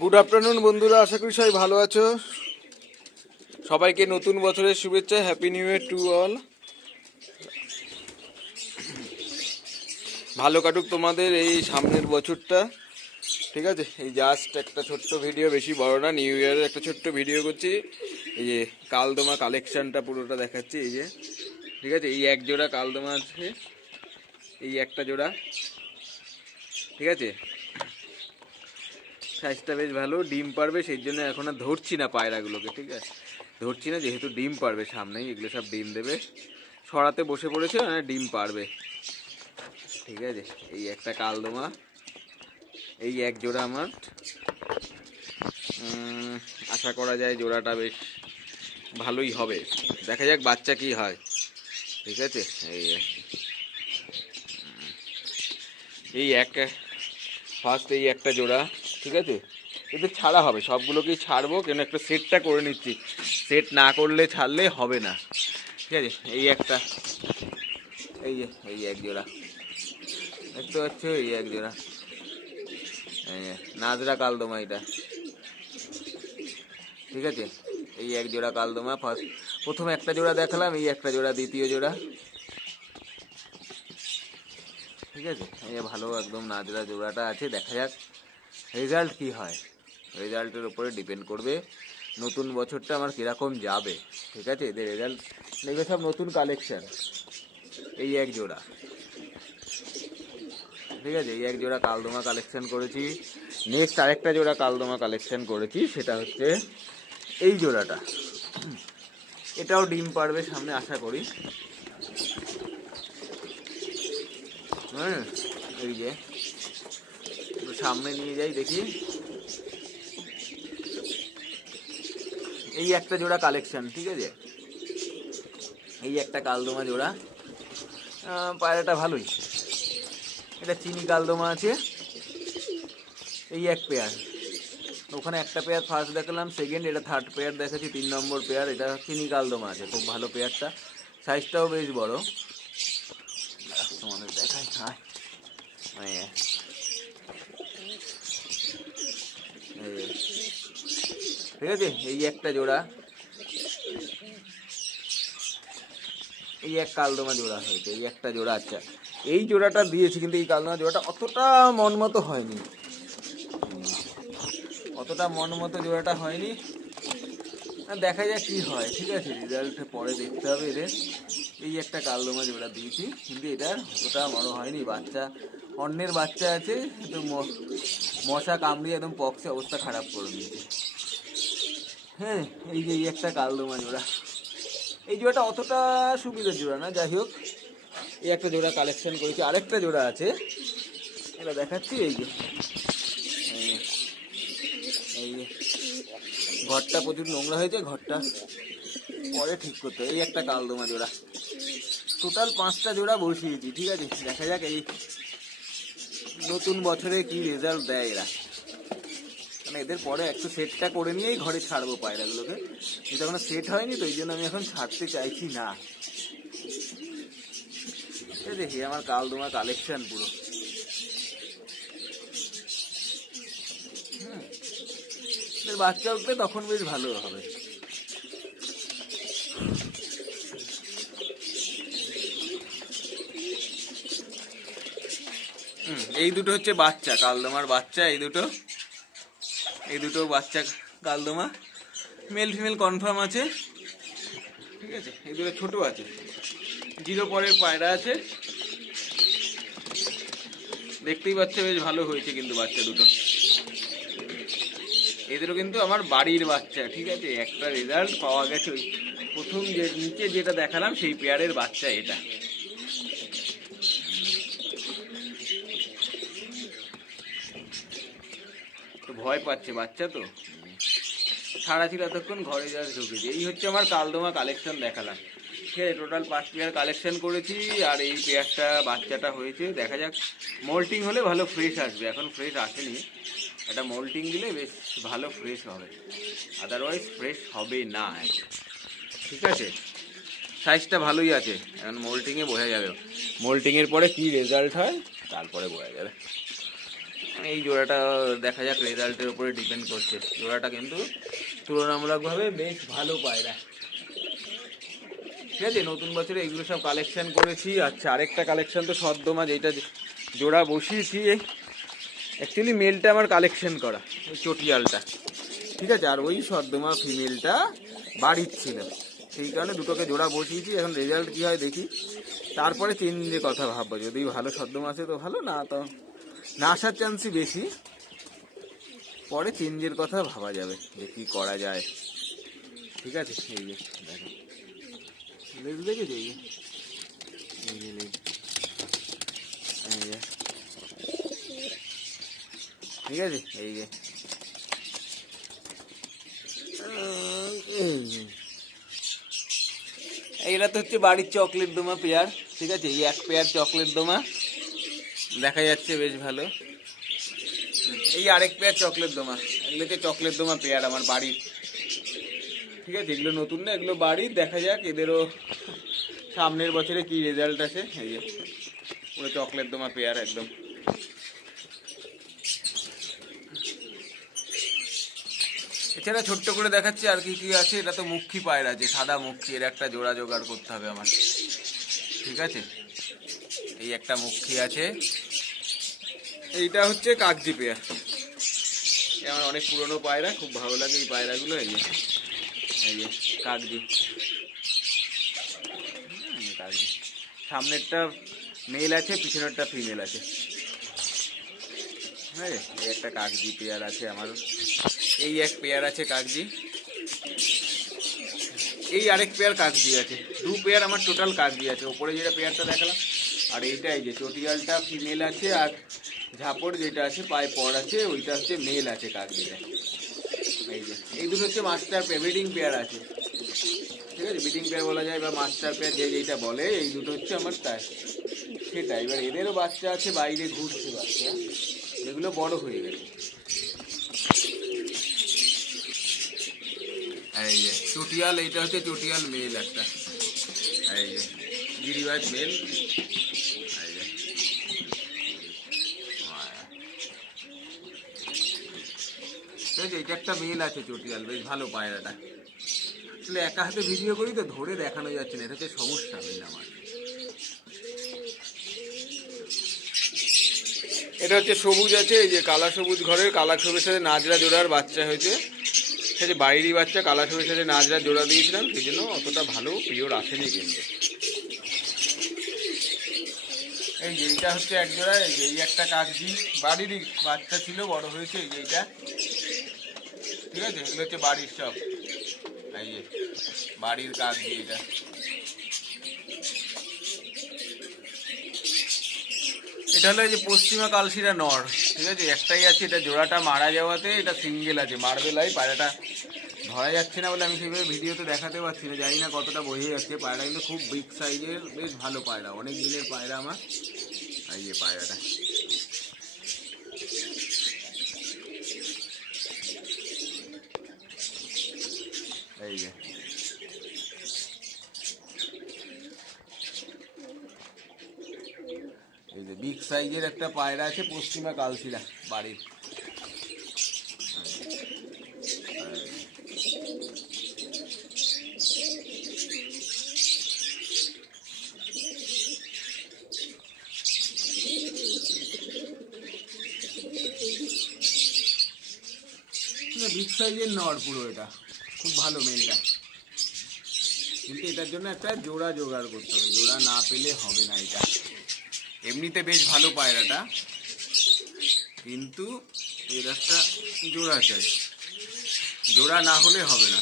Good afternoon বন্ধুরা, আশা করি সবাই ভালো আছো। সবাইকে নতুন বছরের শুভেচ্ছা, happy new year to all. ভালো কাটুক তোমাদের এই সামনের বছরটা, ঠিক আছে। এই জাস্ট একটা ছোট্ট ভিডিও, বেশি বড় না, নিউ ইয়ারের একটা ছোট্ট ভিডিও করছি। এই যে কালদমা কালেকশনটা পুরোটা দেখাচ্ছি, এই যে ঠিক আছে। এই এক জোড়া কালদমা আছে, এই একটা জোড়া, ঠিক আছে। সাইজটা বেশ ভালো, ডিম পারবে, সেই জন্য এখন আর ধরছি না পায়রাগুলোকে, ঠিক আছে। ধরছি না যেহেতু ডিম পারবে সামনেই, এগুলো সব ডিম দেবে। ছড়াতে বসে পড়েছে, মানে ডিম পারবে, ঠিক আছে। এই একটা কালদমা, এই এক জোড়া আমার। আশা করা যায় জোড়াটা বেশ ভালোই হবে, দেখা যাক বাচ্চা কি হয়, ঠিক আছে। এই এক ফার্স্ট এই একটা জোড়া, ঠিক আছে। এদের ছাড়া হবে, সবগুলোকেই ছাড়বো, কেন একটা সেটটা করে নিচ্ছি, সেট না করলে ছাড়লে হবে না, ঠিক আছে। এই একটা, এই এক জোড়া দেখতে পাচ্ছ, এই এক জোড়া, এই নাজরা কালদমা এটা, ঠিক আছে। এই এক জোড়া কালদমা, প্রথমে একটা জোড়া দেখালাম, এই একটা জোড়া দ্বিতীয় জোড়া, ঠিক আছে। এই যে ভালো একদম নাজরা জোড়াটা আছে, দেখা যাক রেজাল্ট কি হয়, রেজাল্টের উপরে ডিপেন্ড করবে নতুন বছরটা আমার কীরকম যাবে, ঠিক আছে। এদের রেজাল্ট দেখবে, সব নতুন কালেকশান। এই এক জোড়া, ঠিক আছে। এই এক জোড়া কালদমা কালেকশন করেছি। নেক্সট আরেকটা জোড়া কালদমা কালেকশন করেছি, সেটা হচ্ছে এই জোড়াটা। এটাও ডিম পারবে সামনে, আশা করি। হ্যাঁ, এই যে সামনে নিয়ে যাই, দেখি। এই একটা জোড়া কালেকশন, ঠিক আছে। এই একটা কালদমা জোড়া, পায়রাটা ভালোই। এটা চিনি কালদমা আছে, এই এক পেয়ার। ওখানে একটা পেয়ার ফার্স্ট দেখালাম, সেকেন্ড, এটা থার্ড পেয়ার দেখাচ্ছি, 3 নম্বর পেয়ার। এটা চিনি কালদমা আছে, খুব ভালো পেয়ারটা, সাইজটাও বেশ বড়। তোমাদের দেখাই, ঠিক আছে। এই একটা জোড়া, এই এক কালদমা জোড়া হয়েছে, এই একটা জোড়া। আচ্ছা, এই জোড়াটা দিয়েছি, কিন্তু এই কালদমা জোড়াটা অতটা মন মতো হয়নি, অতটা মন মতো জোড়াটা হয়নি। দেখা যাক কি হয়, ঠিক আছে। রেজাল্ট পরে দেখতে হবে এদের। এই একটা কালদমা জোড়া দিয়েছি, কিন্তু এটার অতটা বড় হয়নি। বাচ্চা, অন্যের বাচ্চা আছে, একদম মশা কামড়িয়ে একদম পক্সে অবস্থা খারাপ করে দিয়েছে। হ্যাঁ, এই যে এই একটা কালদমা জোড়া, এই জোড়াটা অতটা সুবিধার জোড়া না, যাই হোক। এই একটা জোড়া কালেকশন করেছি, আরেকটা জোড়া আছে, এটা দেখাচ্ছি। এই যে এই ঘরটা প্রচুর নোংরা হয়েছে, ঘরটা পরে ঠিক করতে। এই একটা কালদমা জোড়া, টোটাল 5টা জোড়া বসিয়েছি, ঠিক আছে। দেখা যাক এই নতুন বছরে কি রেজাল্ট দেয় এরা, মানে এদের পরে একটু সেটটা করে নিয়েই ঘরে ছাড়বো পায়রাগুলোকে। যেটা এখনো সেট হয়নি, তো এই জন্য আমি এখন ছাড়তে চাইছি না। দেখি আমার কালদমা কালেকশন পুরো, এদের বাচ্চা উঠলে তখন বেশ ভালো হবে। এই দুটো হচ্ছে বাচ্চা কালদমার বাচ্চা, এই দুটো বাচ্চা কালদমা, মেল ফিমেল কনফার্ম আছে, ঠিক আছে। এই দুটো ছোট আছে, 0 পরের পায়রা আছে, দেখতেই পাচ্ছে বেশ ভালো হয়েছে কিন্তু বাচ্চা দুটো। এদেরও কিন্তু আমার বাড়ির বাচ্চা, ঠিক আছে। একটা রেজাল্ট পাওয়া গেছে, ওই প্রথম যে নিচে যেটা দেখালাম সেই পেয়ারের বাচ্চা এটা। তো ভয় পাচ্ছে বাচ্চা, তো ছাড়া ছিল এতক্ষণ, ঘরে জাস্ট ঢুকেছে। এই হচ্ছে আমার কালদমা কালেকশন দেখালাম, ঠিক আছে। টোটাল 5 পেয়ার কালেকশন করেছি, আর এই পেয়ারটা বাচ্চাটা হয়েছে। দেখা যাক, মোল্টিং হলে ভালো ফ্রেশ আসবে, এখন ফ্রেশ আসেনি। এটা মোল্টিং দিলে বেশ ভালো ফ্রেশ হবে, আদারওয়াইজ ফ্রেশ হবে না, ঠিক আছে। সাইজটা ভালোই আছে, এখন মোল্টিংয়ে বোঝা যাবে, মোল্টিংয়ের পরে কি রেজাল্ট হয় তারপরে বোঝা যাবে। এই জোড়াটা দেখা যাক, রেজাল্টের উপরে ডিপেন্ড করছে। জোড়াটা কিন্তু তুলনামূলকভাবে বেশ ভালো পায়রা, ঠিক আছে। নতুন বছরে এগুলো সব কালেকশন করেছি। আচ্ছা, আরেকটা কালেকশন তো সদ্যমা, যেটা জোড়া বসিয়েছি। অ্যাকচুয়ালি মেলটা আমার কালেকশন করা, ওই চটিয়ালটা, ঠিক আছে। আর ওই সদ্যমা ফিমেলটা বাড়ির ছিল, সেই কারণে দুটোকে জোড়া বসিয়েছি। এখন রেজাল্ট কী হয় দেখি, তারপরে চেঞ্জের কথা ভাববো। যদি ভালো সদ্যমা আসে তো ভালো, না তো না আসার চান্সই বেশি। পরে চেঞ্জের কথা ভাবা যাবে যে কী করা যায়, ঠিক আছে। এই যে দেখো লেজ দেখেছি, এই যে লেজ, এই যে, ঠিক আছে। এই যে এইটা তো হচ্ছে বাড়ির চকলেট দোমা পেয়ার, ঠিক আছে। এই এক পেয়ার চকলেট দোমা দেখা যাচ্ছে বেশ ভালো। এই আরেক পেয়ার চকলেট দোমা, এগুলো হচ্ছে চকলেট দোমা পেয়ার আমার বাড়ির, ঠিক আছে। এগুলো নতুন না, এগুলো বাড়ির। দেখা যাক এদেরও সামনের বছরে কি রেজাল্ট আসে। এই যে পুরো চকলেট দোমা পেয়ার একদম। এছাড়া ছোট্ট করে দেখাচ্ছি আর কি কি আছে। এটা তো মুখী পায়রা আছে, সাদা মুখী, এর একটা জোড়া জোগাড় করতে হবে আমার, ঠিক আছে। এই একটা মুখী আছে, এইটা হচ্ছে কাগজি পেয়ার। আমার অনেক পুরনো পায়রা, খুব ভালো লাগে এই পায়রাগুলো। এই যে কাগজি, কাগজি। সামনেরটা মেল আছে, পিছনেরটা ফিমেল আছে, হ্যাঁ। এই একটা কাগজি পেয়ার আছে আমার, এই এক পেয়ার আছে কাগজি, এই আরেক পেয়ার কাগজি আছে। দু পেয়ার আমার টোটাল কাগজি আছে। ওপরে যেটা পেয়ারটা দেখালাম, আর এইটা এই যে চটিয়ালটা ফিমেল আছে, আর ঝাপড় যেটা আছে পায়ে পর আছে, ওইটা হচ্ছে মেল আছে কাগজিটা। এই যে এই দুটো হচ্ছে মাস্টার পেয়ার, ব্রিডিং পেয়ার আছে, ঠিক আছে। ব্রিডিং পেয়ার বলা যায় বা মাস্টার পেয়ার, যে যেটা বলে। এই দুটো হচ্ছে আমার তাই সেটা। এবার এদেরও বাচ্চা আছে, বাইরে ঘুরছে বাচ্চা, এগুলো বড় হয়ে গেছে। এই যে চটিয়াল, এইটা হচ্ছে চটিয়াল মেল একটা, এই যে গিরিবাজ মেল। এই যে এইটা একটা মেল আছে চটিয়াল, বেশ ভালো পায়রাটা। আসলে একা হাতে ভিডিও করি তো ধরে দেখানো যাচ্ছে না, এটা হচ্ছে সমস্যা মেল আমার। এটা হচ্ছে সবুজ আছে, এই যে কালা সবুজ ঘরের, কালা সবুজের সাথে নাজরা জোড়ার বাচ্চা হয়েছে, ঠিক আছে। বাইরেই বাচ্চা, কালা সবুজের সাথে নাজরা জোড়া দিয়েছিলাম, সেই জন্য অতটা ভালো পিওর আসেনি কিন্তু। এই যে এইটা হচ্ছে এক জোড়া, এই যে এই একটা কাগজি বাড়িরই বাচ্চা ছিল, বড় হয়েছে। এই যে এইটা, ঠিক আছে। এগুলো হচ্ছে বাড়ির সব, এই যে বাড়ির কাগজি। এটা এটা হলো এই যে পশ্চিমা কালশিরা নর, ঠিক আছে। একটাই আছে, এটা জোড়াটা মারা যাওয়াতে এটা সিঙ্গেল আছে। মার্বেলাই পায়রাটা ধরা যাচ্ছে না বলে আমি সেইভাবে ভিডিওতে দেখাতে পারছি না, জানি না কতটা বোঝা যাচ্ছে। পায়রা কিন্তু খুব বিগ সাইজের, বেশ ভালো পায়রা, অনেক দিনের পায়রা আমার। এই যে পায়রাটা, এই যে এই যে বিগ সাইজের একটা পায়রা আছে, পশ্চিমা কালশিরা বাড়ির। বিগ সাইজের নর পুরো, এটা খুব ভালো মেলটা। কিন্তু এটার জন্য একটা জোড়া জোগাড় করতে হবে, জোড়া না পেলে হবে না। এটা এমনিতে বেশ ভালো পায়রাটা, কিন্তু এর একটা জোড়া চাই, জোড়া না হলে হবে না।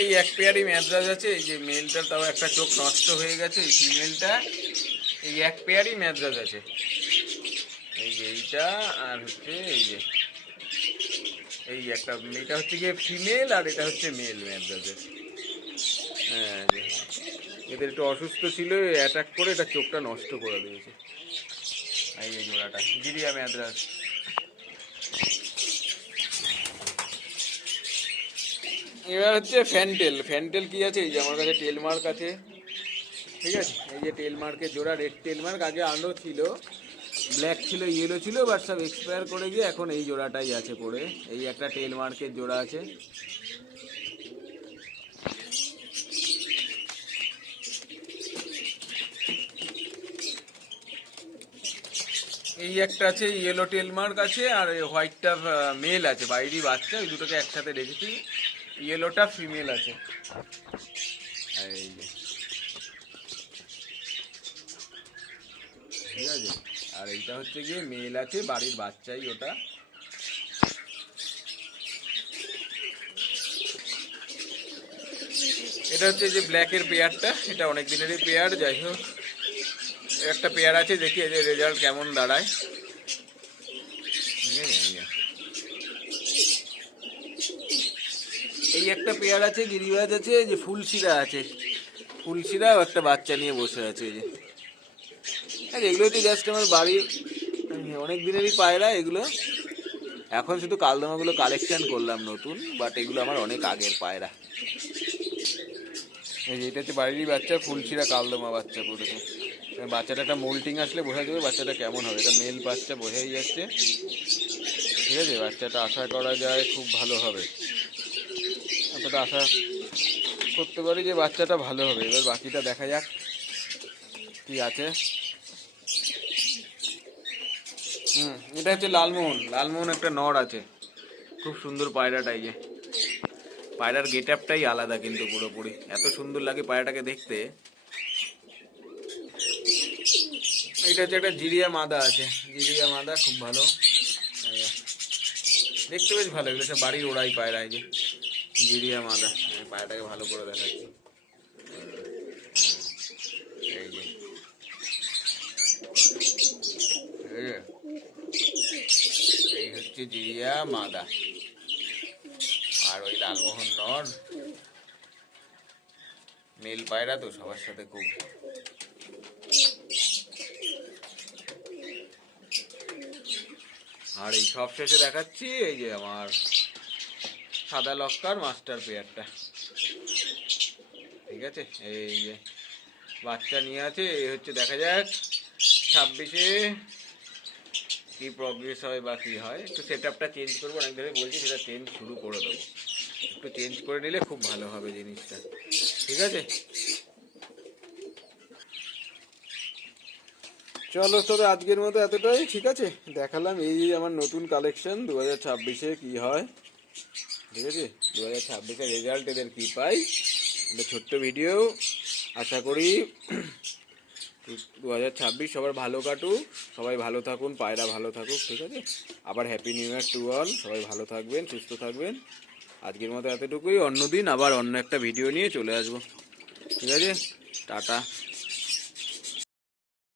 এই এক পেয়ারই ম্যাদ্রাজ আছে, এই যে মেলটার তাও একটা চোখ নষ্ট হয়ে গেছে। এই ফিমেলটা, এই এক পেয়ারই ম্যাদ্রাজ আছে, এই যে এইটা আর হচ্ছে এই যে এই একটা, এটা হচ্ছে গিয়ে ফিমেল আর এটা হচ্ছে মেল ম্যাদ্রাজের। হ্যাঁ, এদের একটু অসুস্থ ছিল, অ্যাটাক করে এটা চোখটা নষ্ট করে দিয়েছে। এই যে জোড়াটা গিরিয়া ম্যাদ্রাজ। এবার হচ্ছে ফ্যান্টেল। ফ্যান্টেল কি আছে, এই যে আমার কাছে টেল মার্ক আছে, ঠিক আছে, এই যে টেল মার্কের জোড়া, রেড টেল মার্ক। আগে আলো ছিল, ব্ল্যাক ছিল, ইয়েলো ছিল, বাট সব এক্সপায়ার করে গিয়ে এখন এই জোড়াটাই আছে পড়ে। এই একটা টেল মার্কের জোড়া আছে। এই একটা আছে ইয়েলো টেল মার্ক আছে, আর হোয়াইটটা মেল আছে, বাইরেই বাচ্চা, ওই দুটোকে একসাথে রেখেছি। ইয়েলোটা ফিমেল আছে। এই যে, ঠিক আছে, আর এইটা হচ্ছে গিয়ে মেল আছে, বাড়ির বাচ্চাই ওটা। এটা হচ্ছে যে ব্ল্যাকের পেয়ারটা, এটা অনেক দিনেরই পেয়ার। যাই হোক, একটা পেয়ার আছে, দেখি এদের রেজাল্ট কেমন দাঁড়ায়। এই একটা পেয়ার আছে, গিরিবাজ আছে, যে ফুলশিরা আছে, ফুলশিরাও একটা বাচ্চা নিয়ে বসে আছে। এই যে এগুলো হচ্ছে জাস্ট আমার বাড়ির অনেক দিনেরই পায়রা এগুলো। এখন শুধু কালদমাগুলো কালেকশন করলাম নতুন, বাট এগুলো আমার অনেক আগের পায়রা। এই যে এটা হচ্ছে বাড়িরই বাচ্চা, ফুলশিরা কালদমা বাচ্চা পড়েছে। বাচ্চাটা একটা মোল্টিং আসলে বোঝা যাবে বাচ্চাটা কেমন হবে। এটা মেল বাচ্চা বোঝাই যাচ্ছে, ঠিক আছে। বাচ্চাটা আশা করা যায় খুব ভালো হবে, এতটা আশা করতে পারি যে বাচ্চাটা ভালো হবে। এবার বাকিটা দেখা যাক কি আছে। এটা হচ্ছে লালমোহন। লালমোহন একটা নর আছে, খুব সুন্দর পায়রাটাই। যে পায়রার গেট আপটাই আলাদা কিন্তু পুরোপুরি, এত সুন্দর লাগে পায়রাটাকে দেখতে। এটা হচ্ছে একটা জিরিয়া মাদা আছে, জিরিয়া মাদা খুব ভালো, দেখতে বেশ ভালো। এগুলো সব বাড়ির ওড়াই পায়রা। এই যে জিরিয়া মাদা, পায়রাটাকে ভালো করে দেখাচ্ছি। এই যে এই হচ্ছে জিরিয়া মাদা, আর ওই লালমোহন নর। মেল পায়রা তো সবার সাথে খুব। আর এই সব শেষে দেখাচ্ছি এই যে আমার সাদা লক্কার মাস্টার পেয়ারটা, ঠিক আছে। এই যে বাচ্চা নিয়ে আছে। এই হচ্ছে, দেখা যাক 26-এ কি প্রগ্রেস হয় বা কি হয়। একটু সেট আপটা চেঞ্জ করবো, অনেক ধরে বলছি, সেটা চেঞ্জ শুরু করে দেবো। একটু চেঞ্জ করে নিলে খুব ভালো হবে জিনিসটা, ঠিক আছে। চলো তবে আজকের মতো এতটাই, ঠিক আছে। দেখালাম এই আমার নতুন কালেকশন 2026-এ কি হয়, ঠিক আছে। 2026-এর রেজাল্ট এদের কি পাই, একটা ছোট্ট ভিডিও। আশা করি 2026 সবার ভালো কাটুক, সবাই ভালো থাকুন, পায়রা ভালো থাকুক, ঠিক আছে। আবার happy new year to all. সবাই ভালো থাকবেন, সুস্থ থাকবেন। আজকের মতো এতটুকুই, অন্যদিন আবার অন্য একটা ভিডিও নিয়ে চলে আসবো, ঠিক আছে। টাটা।